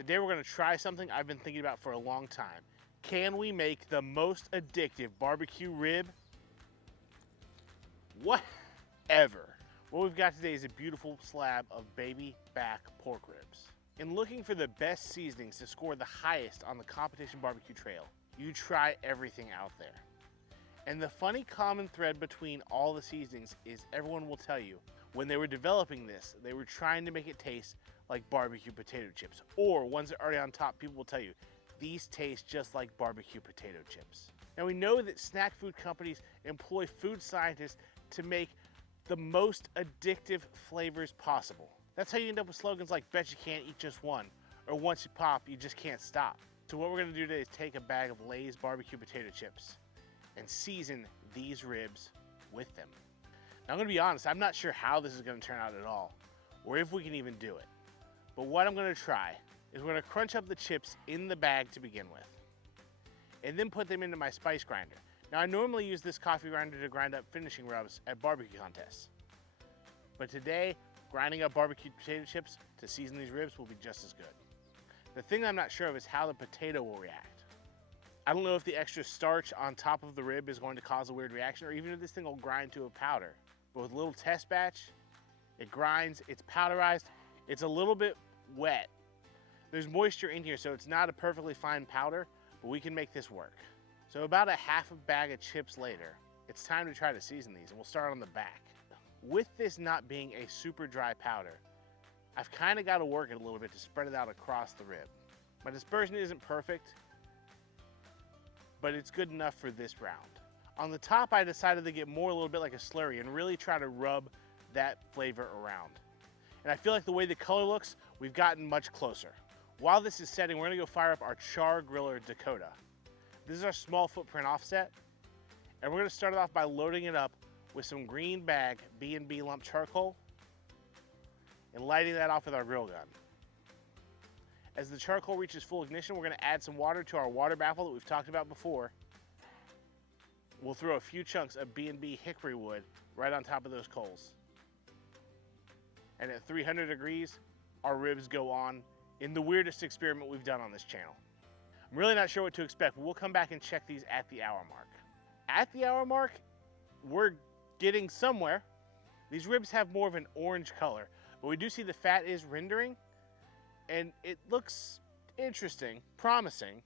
Today we're going to try something I've been thinking about for a long time. Can we make the most addictive barbecue rib ever? What we've got today is a beautiful slab of baby back pork ribs. In looking for the best seasonings to score the highest on the competition barbecue trail, you try everything out there. And the funny common thread between all the seasonings is everyone will tell you when they were developing this, they were trying to make it taste like barbecue potato chips, or ones that are already on top, people will tell you these taste just like barbecue potato chips. Now we know that snack food companies employ food scientists to make the most addictive flavors possible. That's how you end up with slogans like bet you can't eat just one, or once you pop, you just can't stop. So what we're gonna do today is take a bag of Lay's barbecue potato chips and season these ribs with them. Now I'm gonna be honest, I'm not sure how this is gonna turn out at all, or if we can even do it. But what I'm gonna try is we're gonna crunch up the chips in the bag to begin with, and then put them into my spice grinder. Now I normally use this coffee grinder to grind up finishing rubs at barbecue contests. But today, grinding up barbecue potato chips to season these ribs will be just as good. The thing I'm not sure of is how the potato will react. I don't know if the extra starch on top of the rib is going to cause a weird reaction, or even if this thing will grind to a powder. But with a little test batch, it grinds, it's powderized, it's a little bit wet. There's moisture in here, so it's not a perfectly fine powder, but we can make this work. So about a half a bag of chips later, it's time to try to season these, and we'll start on the back. With this not being a super dry powder, I've kind of got to work it a little bit to spread it out across the rib. My dispersion isn't perfect, but it's good enough for this round. On the top, I decided to get more a little bit like a slurry and really try to rub that flavor around. And I feel like the way the color looks, we've gotten much closer. While this is setting, we're gonna go fire up our char-griller Dakota. This is our small footprint offset, and we're gonna start it off by loading it up with some green bag B&B lump charcoal and lighting that off with our grill gun. As the charcoal reaches full ignition, we're gonna add some water to our water baffle that we've talked about before. We'll throw a few chunks of B&B hickory wood right on top of those coals. And at 300 degrees, our ribs go on in the weirdest experiment we've done on this channel. I'm really not sure what to expect, but we'll come back and check these at the hour mark. At the hour mark, we're getting somewhere. These ribs have more of an orange color, but we do see the fat is rendering, and it looks interesting, promising.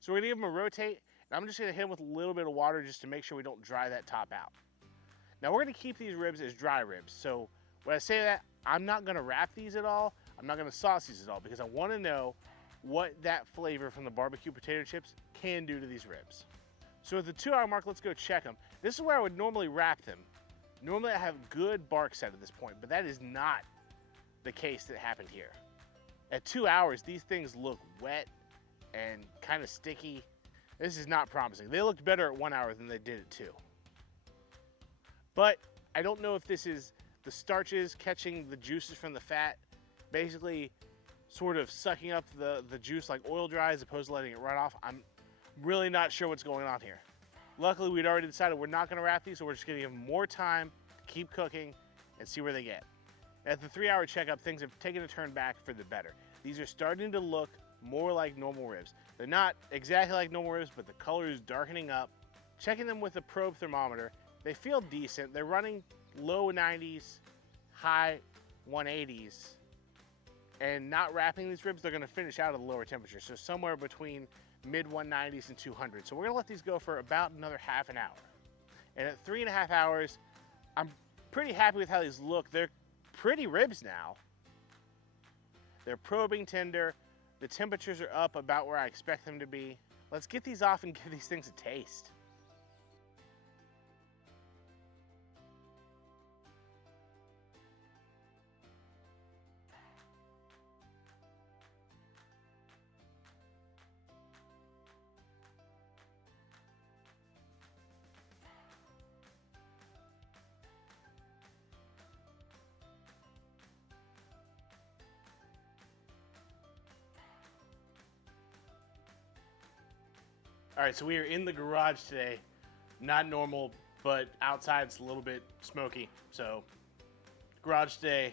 So we're gonna give them a rotate, and I'm just gonna hit them with a little bit of water just to make sure we don't dry that top out. Now we're gonna keep these ribs as dry ribs, so when I say that, I'm not gonna wrap these at all, I'm not gonna sauce these at all, because I wanna know what that flavor from the barbecue potato chips can do to these ribs. So at the 2 hour mark, let's go check them. This is where I would normally wrap them. Normally I have good bark set at this point, but that is not the case that happened here. At 2 hours, these things look wet and kind of sticky. This is not promising. They looked better at 1 hour than they did at 2. But I don't know if this is the starches catching the juices from the fat, basically sort of sucking up the juice like oil dry as opposed to letting it run off. I'm really not sure what's going on here. Luckily, we'd already decided we're not gonna wrap these, so we're just gonna give them more time to keep cooking and see where they get. At the 3 hour checkup, things have taken a turn back for the better. These are starting to look more like normal ribs. They're not exactly like normal ribs, but the color is darkening up. Checking them with a probe thermometer, they feel decent. They're running low 90s, high 180s. And not wrapping these ribs, they're gonna finish out at a lower temperature. So somewhere between mid 190s and 200. So we're gonna let these go for about another half an hour. And at 3.5 hours, I'm pretty happy with how these look. They're pretty ribs now. They're probing tender. The temperatures are up about where I expect them to be. Let's get these off and give these things a taste. All right, so we are in the garage today. Not normal, but outside it's a little bit smoky. So garage day,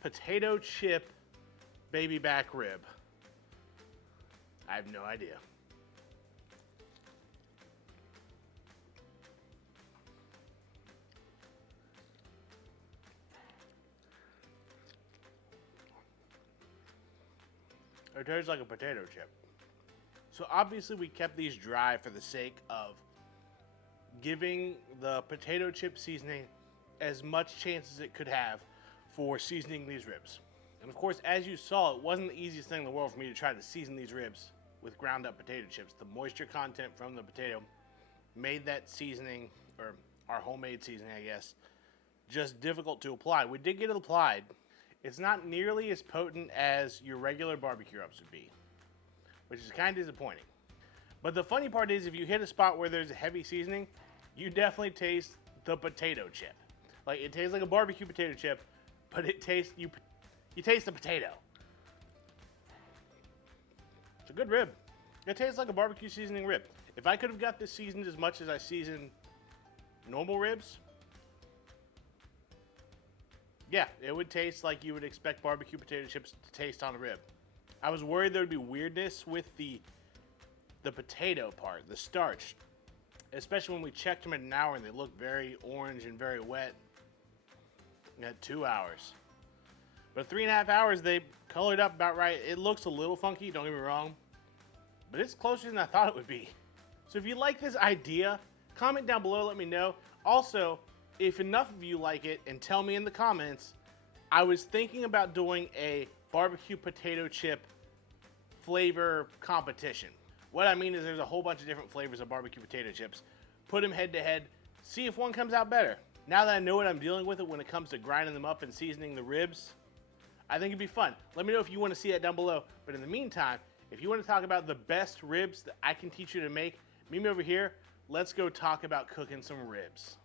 potato chip baby back rib? I have no idea. It tastes like a potato chip. So obviously we kept these dry for the sake of giving the potato chip seasoning as much chance as it could have for seasoning these ribs. And of course, as you saw, it wasn't the easiest thing in the world for me to try to season these ribs with ground up potato chips. The moisture content from the potato made that seasoning, or our homemade seasoning, I guess, just difficult to apply. We did get it applied. It's not nearly as potent as your regular barbecue rubs would be, which is kind of disappointing. But the funny part is, if you hit a spot where there's a heavy seasoning, you definitely taste the potato chip. Like, it tastes like a barbecue potato chip, but it tastes, you taste the potato. It's a good rib. It tastes like a barbecue seasoning rib. If I could have got this seasoned as much as I season normal ribs, yeah, it would taste like you would expect barbecue potato chips to taste on a rib. I was worried there would be weirdness with the potato part, the starch, especially when we checked them at an hour and they looked very orange and very wet at 2 hours. But 3.5 hours, they colored up about right. It looks a little funky, don't get me wrong, but it's closer than I thought it would be. So if you like this idea, comment down below, let me know. Also, if enough of you like it, and tell me in the comments, I was thinking about doing a barbecue potato chip flavor competition. What I mean is there's a whole bunch of different flavors of barbecue potato chips. Put them head to head, see if one comes out better. Now that I know what I'm dealing with it when it comes to grinding them up and seasoning the ribs, I think it'd be fun. Let me know if you want to see that down below. But in the meantime, if you want to talk about the best ribs that I can teach you to make, meet me over here. Let's go talk about cooking some ribs.